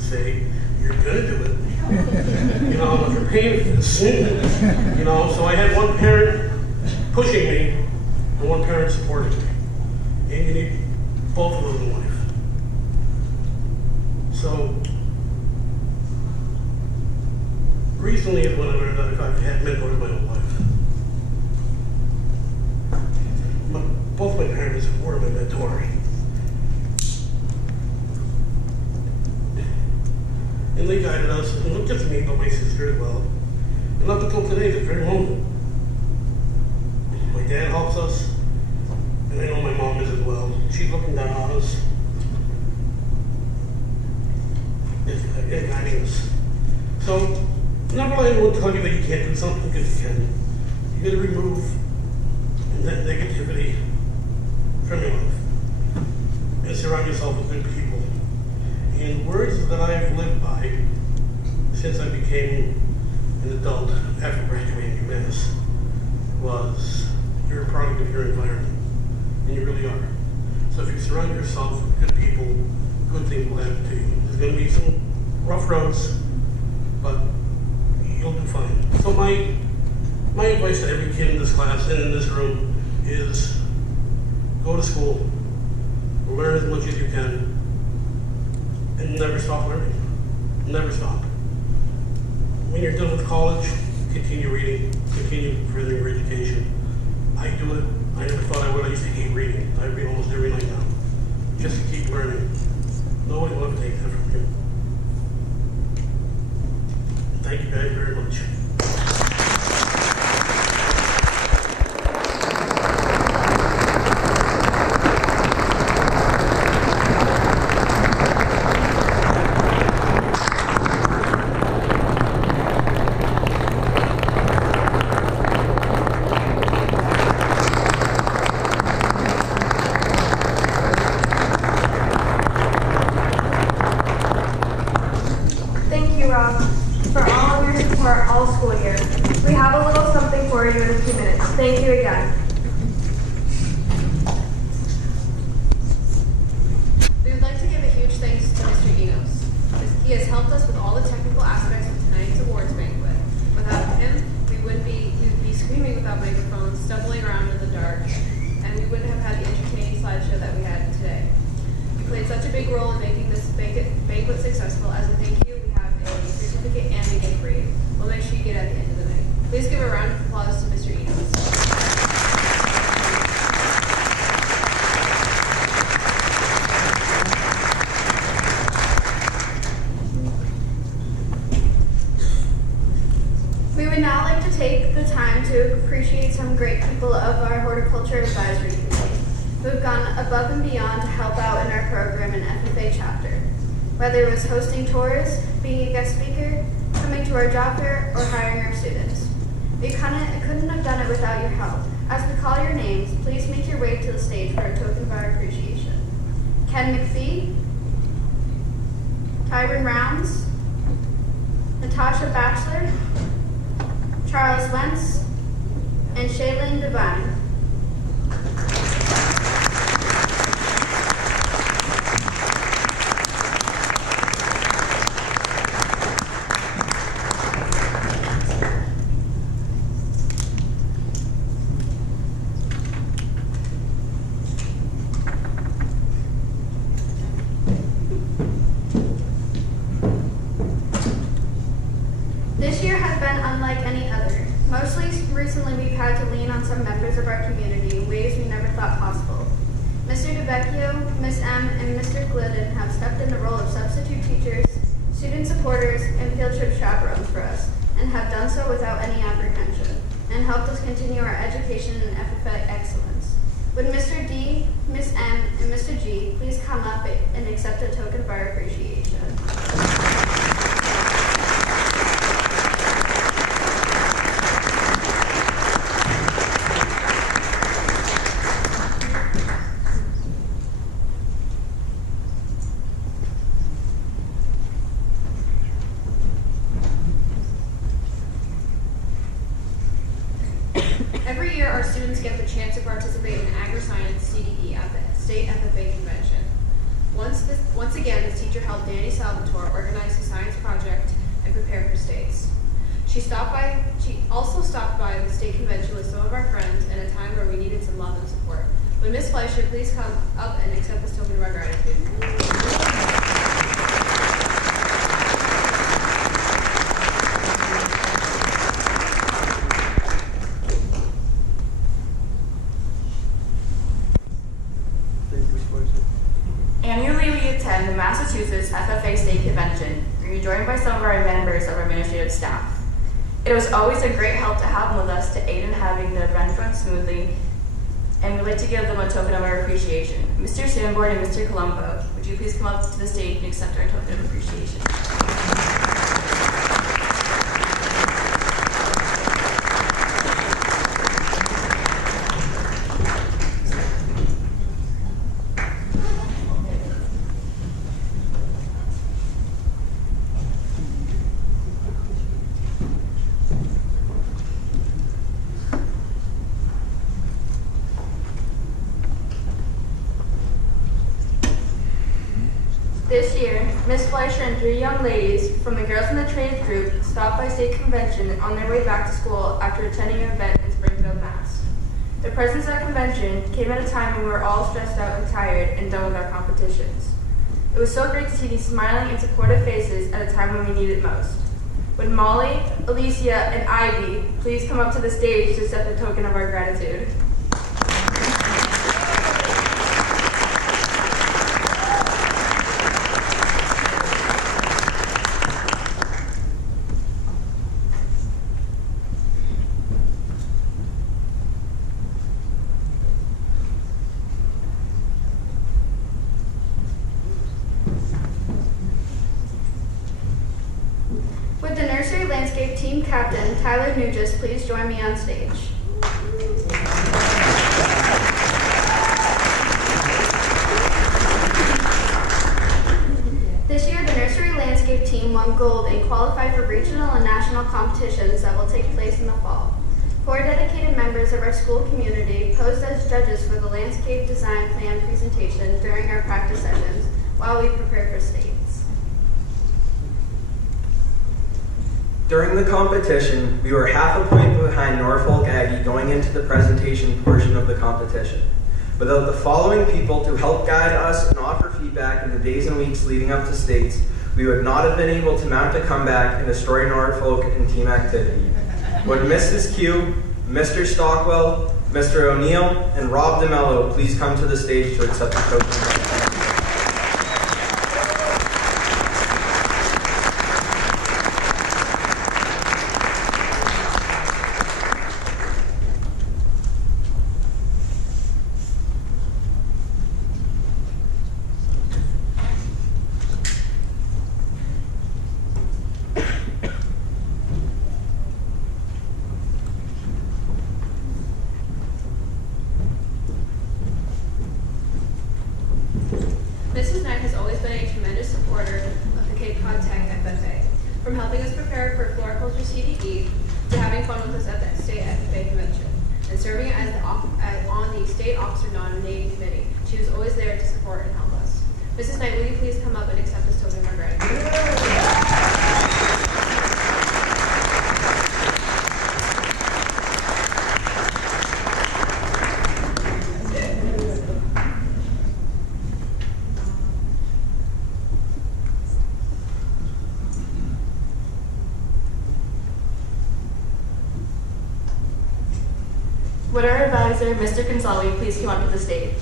would say, you're gonna do it. You know, if you're paying for this, you know, so I had one parent pushing me and one parent supporting me. And you need both of those in life. So, recently is when I learned that I've had mentors my whole life. Both my parents were my mentors. And they guided us, and not just me, but my sister as well. And up until today, it's very moment. My dad helps us, and I know my mom is as well. She's looking down on us and guiding us. So, never let anyone tell you that you can't do something, because you can. You gotta remove that negativity from your life and surround yourself with good people. And words that I have lived by since I became an adult after graduating UMass was, you're a product of your environment, and you really are. So if you surround yourself with good people, good things will happen to you. There's going to be some rough roads, but you'll do fine. So my advice to every kid in this class and in this room is go to school, learn as much as you can, and never stop learning. Never stop. When you're done with college, continue reading, continue furthering your education. I do it. I never thought I would. I used to hate reading. I read almost every night now. Just to keep learning. Nobody will ever take that from you. Thank you guys very much. For all of your support all school year. We have a little something for you in a few minutes. Thank you again. We would like to give a huge thanks to Mr. Enos. He has helped us with all the technical aspects of tonight's awards banquet. Without him, we would be screaming without microphones, stumbling around in the dark, and we wouldn't have had the entertaining slideshow that we had today. You played such a big role in making this banquet successful. As a thank you, a certificate and a gift for you. We'll make sure you get it at the end of the night. Please give a round of applause to Mr. Enos. We would now like to take the time to appreciate some great people of our Horticulture Advisory Committee who have gone above and beyond to help out in our program and FFA chapter. Whether it was hosting tours, being a guest speaker, coming to our job fair, or hiring our students. We couldn't have done it without your help. As we call your names, please make your way to the stage for a token of our appreciation. Ken McPhee, Tyron Rounds, Natasha Batchelor, Charles Wentz, and Shaylin Devine. This year has been unlike any other. Mostly recently we've had to lean on some members of our community in ways we never thought possible. Mr. DeVecchio, Ms. M, and Mr. Glidden have stepped in the role of substitute teachers, student supporters, and field trip chaperones for us, and have done so without any apprehension, and helped us continue our education in FFA excellence. Would Mr. D, Ms. M, and Mr. G please come up and accept a token of our appreciation? Every year, our students get the chance to participate in Agri-Science CDE at the State FFA Convention. Once again, this teacher helped Danny Salvatore organize a science project and prepare for states. She also stopped by the state convention with some of our friends at a time where we needed some love and support. Would Miss Fleischer please come up and accept this token of our gratitude? Annually, we attend the Massachusetts FFA State Convention, where you're joined by some of our members of our administrative staff. It was always a great help to have them with us to aid in having the event run smoothly, and we'd like to give them a token of our appreciation. Mr. Sanborn and Mr. Colombo, would you please come up to the stage and accept our token of appreciation? This year, Ms. Fleischer and 3 young ladies from the Girls in the Trades group stopped by State Convention on their way back to school after attending an event in Springfield, Mass. Their presence at convention came at a time when we were all stressed out and tired and done with our competitions. It was so great to see these smiling and supportive faces at a time when we needed it most. Would Molly, Alicia, and Ivy please come up to the stage to accept the token of our gratitude? Would the nursery landscape team captain, Tyler Nugis, please join me on stage? This year, the nursery landscape team won gold and qualified for regional and national competitions that will take place in the fall. 4 dedicated members of our school community posed as judges for the landscape design plan presentation during our practice sessions while we prepare for states. During the competition, we were half a point behind Norfolk Aggie going into the presentation portion of the competition. Without the following people to help guide us and offer feedback in the days and weeks leading up to states, we would not have been able to mount a comeback and destroy Norfolk in team activity. Would Mrs. Q, Mr. Stockwell, Mr. O'Neill, and Rob DeMello please come to the stage to accept the token? Mrs. Knight has always been a tremendous supporter of the Cape Cod Tech FFA, from helping us prepare for Floriculture CDE to having fun with us at the state FFA convention, and serving as on the state officer nominating committee. She was always there to support and help us. Mrs. Knight, will you please come up and accept this token of our gratitude? Would our advisor, Mr. Gonzalez, please come up to the stage?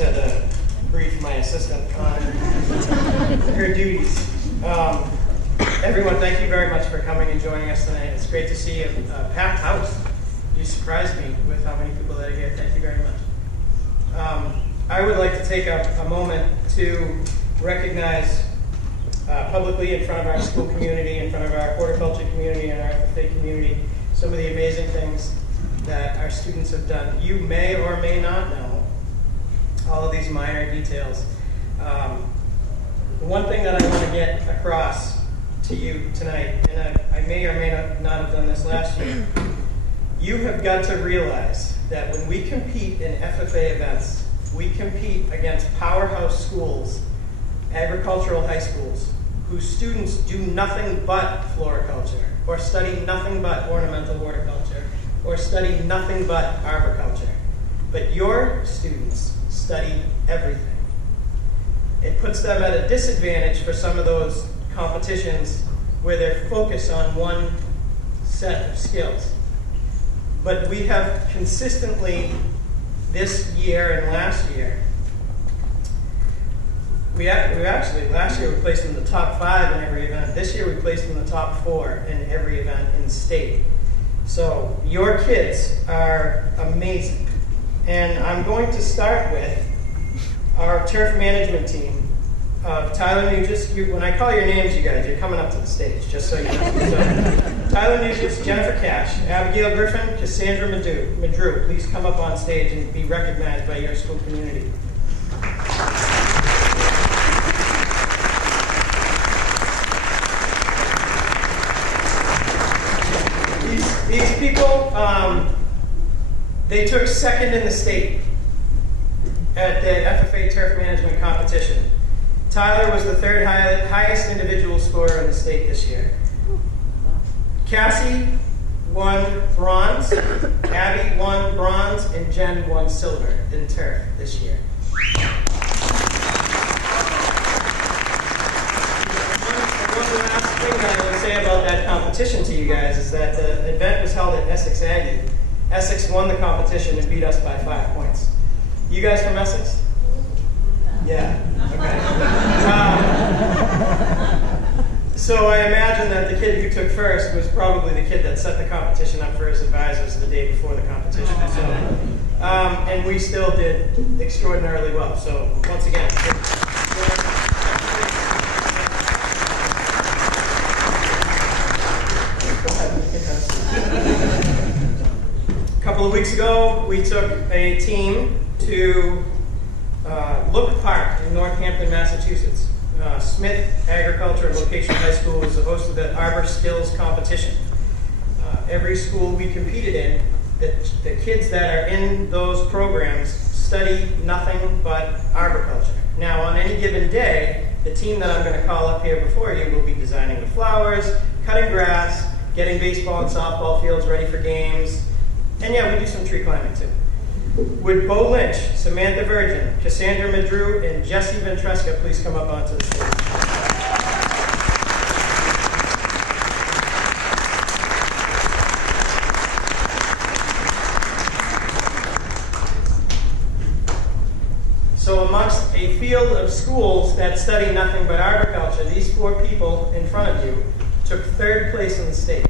Had to brief my assistant on her duties. Everyone, thank you very much for coming and joining us tonight. It's great to see a packed house. You surprised me with how many people that are here. Thank you very much. I would like to take a moment to recognize publicly in front of our school community, in front of our horticulture community and our FFA community, some of the amazing things that our students have done. You may or may not know all of these minor details. The one thing that I want to get across to you tonight, and I may or may not have done this last year, you have got to realize that when we compete in FFA events, we compete against powerhouse schools, agricultural high schools, whose students do nothing but floriculture, or study nothing but ornamental horticulture, or study nothing but arboriculture. But your students study everything. It puts them at a disadvantage for some of those competitions where they're focused on one set of skills. But we have consistently, this year and last year, last year we placed in the top 5 in every event. This year we placed in the top 4 in every event in the state. So your kids are amazing. And I'm going to start with our turf management team of Tyler Nugis. When I call your names, you guys, you're coming up to the stage, just so you know. So, Tyler Nugis, Jennifer Cash, Abigail Griffin, Cassandra Madru, please come up on stage and be recognized by your school community. These people, they took second in the state at the FFA turf management competition. Tyler was the 3rd highest individual scorer in the state this year. Cassie won bronze, Abby won bronze, and Jen won silver in turf this year. One last thing that I would say about that competition to you guys is that the event was held at Essex Aggie. Essex won the competition and beat us by 5 points. You guys from Essex? Yeah, okay. So I imagine that the kid who took first was probably the kid that set the competition up for his advisors the day before the competition. So, and we still did extraordinarily well. So once again, a couple of weeks ago, we took a team to Look Park in Northampton, Massachusetts. Smith Agriculture Vocational High School was the host of the Arbor Skills Competition. Every school we competed in, the kids that are in those programs study nothing but arboriculture. Now, on any given day, the team that I'm going to call up here before you will be designing the flowers, cutting grass, getting baseball and softball fields ready for games, and yeah, we do some tree climbing too. Would Bo Lynch, Samantha Virgin, Cassandra Madru, and Jessie Ventresca please come up onto the stage? So amongst a field of schools that study nothing but arboriculture, these 4 people in front of you took 3rd place in the state.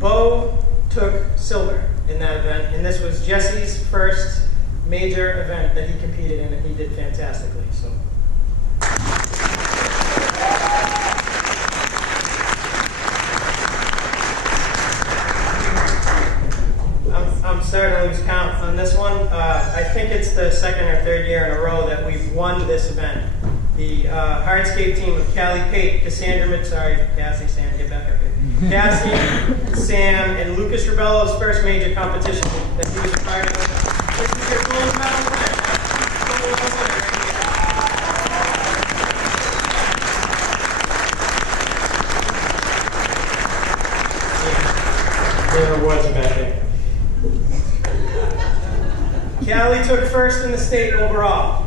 Bo took silver in that event, and this was Jesse's first major event that he competed in, and he did fantastically. So, I'm starting to lose count on this one. I think it's the 2nd or 3rd year in a row that we've won this event. The hardscape team of Callie Pate, Cassie, Sam, get back up here. Cassie, Sam, and Lucas Rebello's first major competition that he was a part of. This is your gold medal winner. Their awards are back there. Callie took first in the state overall.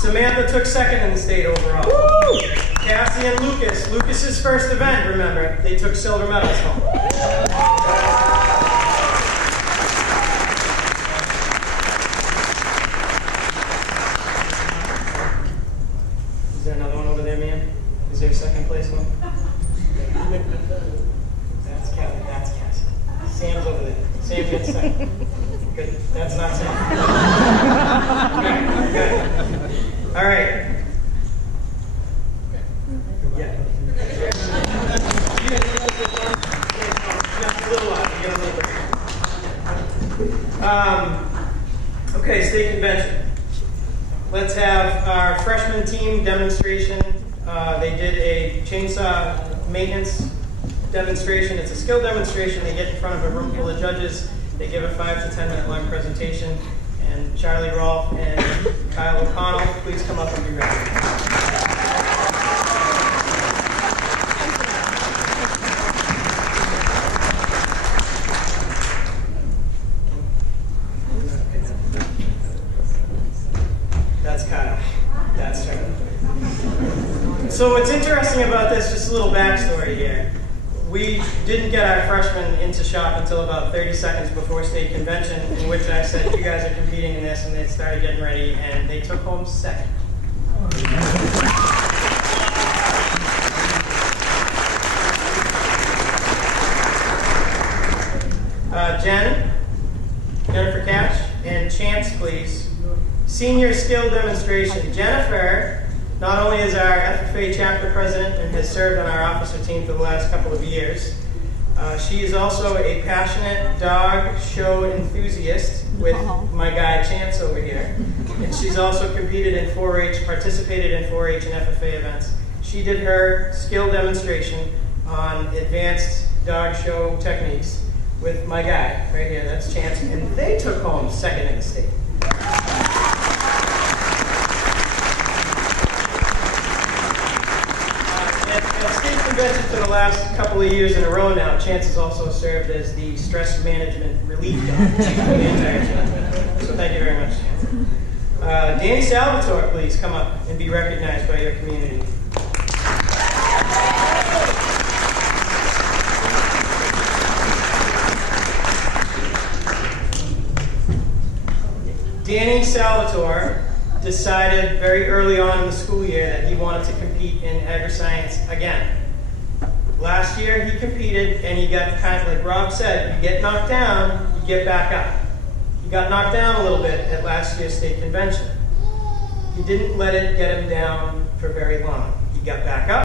Samantha took 2nd in the state overall. Woo! Cassie and Lucas's first event, remember, they took silver medals home. Is there another one over there, man? Is there a 2nd place one? That's Kelly, that's Cassie. Sam's over there. Sam gets 2nd. Good, that's not Sam. Just a little while, you get a little break. Okay, state convention. Let's have our freshman team demonstration. They did a chainsaw maintenance demonstration. It's a skill demonstration. They get in front of a room full of judges. They give a 5 to 10 minute long presentation. And Charlie Rolfe and Kyle O'Connell, please come up and be ready. That's Kyle. That's Charlie. So what's interesting about this, just a little backstory here. We didn't get our freshmen into shop until about 30 seconds before state convention, in which I said, you guys are competing in this, and they started getting ready, and they took home second. Jennifer Cash, and Chance, please. Senior skill demonstration. Jennifer not only is our FFA chapter president and has served on our officer team for the last couple of years, she is also a passionate dog show enthusiast with my guy Chance over here. And she's also competed in 4-H, participated in 4-H and FFA events. She did her skill demonstration on advanced dog show techniques with my guy right here, that's Chance, and they took home second in the state. At state convention for the last couple of years in a row now, Chance has also served as the stress management relief dog for the entire team. So thank you very much, Chance. Danny Salvatore, please come up and be recognized by your community. Danny Salvatore decided very early on in the school year that he wanted to compete in agri-science again. Last year he competed and he got kind of like Rob said, you get knocked down, you get back up. He got knocked down a little bit at last year's state convention. He didn't let it get him down for very long. He got back up.